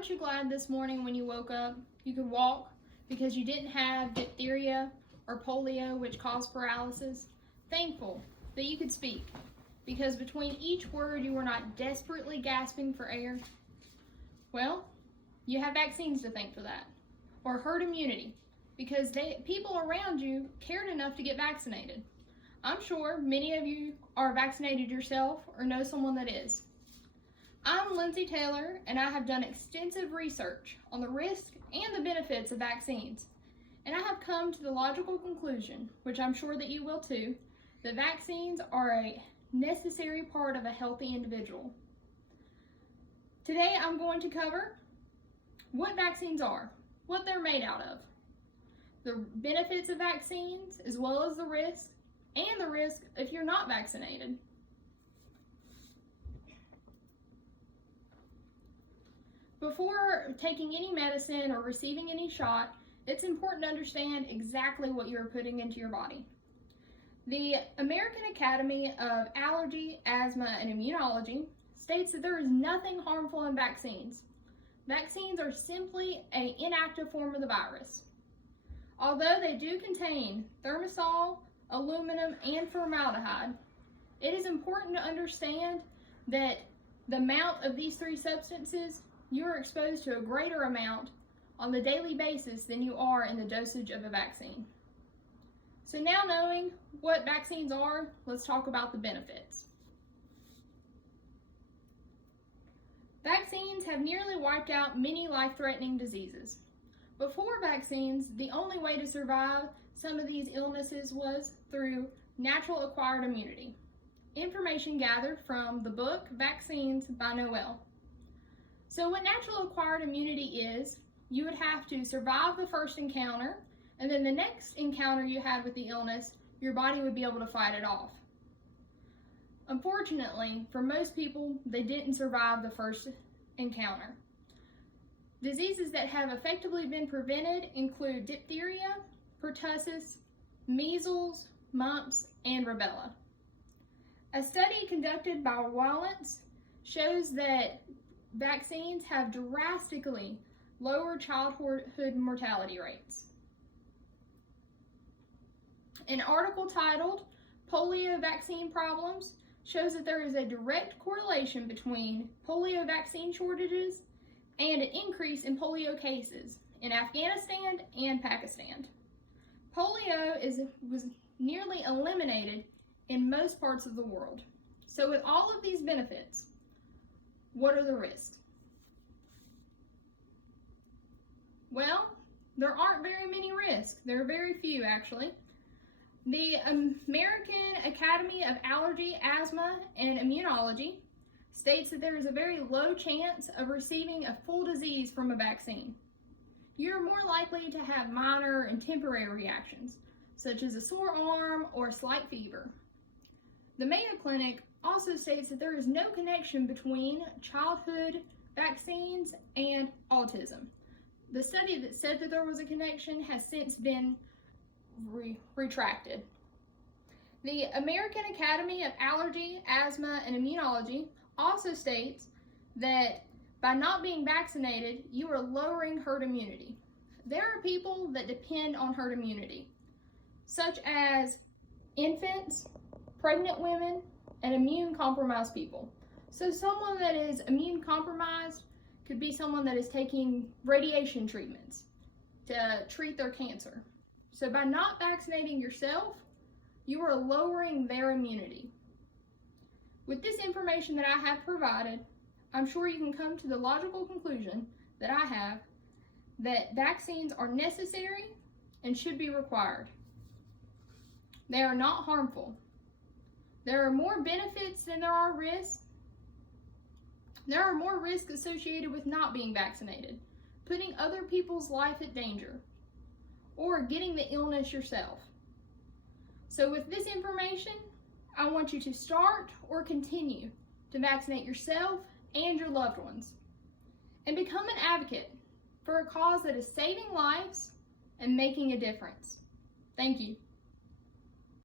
aren't you glad this morning when you woke up you could walk because you didn't have diphtheria or polio, which caused paralysis? Thankful that you could speak because between each word you were not desperately gasping for air? Well, you have vaccines to thank for that. Or herd immunity, because people around you cared enough to get vaccinated. I'm sure many of you are vaccinated yourself or know someone that is. I'm Lindsay Taylor, and I have done extensive research on the risks and the benefits of vaccines. And I have come to the logical conclusion, which I'm sure that you will too, that vaccines are a necessary part of a healthy individual. Today I'm going to cover what vaccines are, what they're made out of, the benefits of vaccines, as well as the risk, and the risk if you're not vaccinated. Before taking any medicine or receiving any shot, it's important to understand exactly what you're putting into your body. The American Academy of Allergy, Asthma, and Immunology states that there is nothing harmful in vaccines. Vaccines are simply an inactive form of the virus. Although they do contain thimerosal, aluminum, and formaldehyde, it is important to understand that the amount of these three substances, you are exposed to a greater amount on the daily basis than you are in the dosage of a vaccine. So now knowing what vaccines are, let's talk about the benefits. Vaccines have nearly wiped out many life-threatening diseases. Before vaccines, the only way to survive some of these illnesses was through natural acquired immunity. Information gathered from the book Vaccines by Noel. So what natural acquired immunity is, you would have to survive the first encounter, and then the next encounter you had with the illness, your body would be able to fight it off. Unfortunately, for most people, they didn't survive the first encounter. Diseases that have effectively been prevented include diphtheria, pertussis, measles, mumps, and rubella. A study conducted by Wallance shows that vaccines have drastically lowered childhood mortality rates. An article titled Polio Vaccine Problems shows that there is a direct correlation between polio vaccine shortages and an increase in polio cases in Afghanistan and Pakistan. Polio was nearly eliminated in most parts of the world. So with all of these benefits, what are the risks? Well, there aren't very many risks. There are very few, actually. The American Academy of Allergy, Asthma, and Immunology states that there is a very low chance of receiving a full disease from a vaccine. You're more likely to have minor and temporary reactions, such as a sore arm or a slight fever. The Mayo Clinic also states that there is no connection between childhood vaccines and autism. The study that said that there was a connection has since been retracted. The American Academy of Allergy, Asthma, and Immunology also states that by not being vaccinated, you are lowering herd immunity. There are people that depend on herd immunity, such as infants, pregnant women, and immune-compromised people. So someone that is immune-compromised could be someone that is taking radiation treatments to treat their cancer. So by not vaccinating yourself, you are lowering their immunity. With this information that I have provided, I'm sure you can come to the logical conclusion that I have that vaccines are necessary and should be required. They are not harmful. There are more benefits than there are risks. There are more risks associated with not being vaccinated, putting other people's life at danger, or getting the illness yourself. So with this information, I want you to start or continue to vaccinate yourself and your loved ones, and become an advocate for a cause that is saving lives and making a difference. Thank you.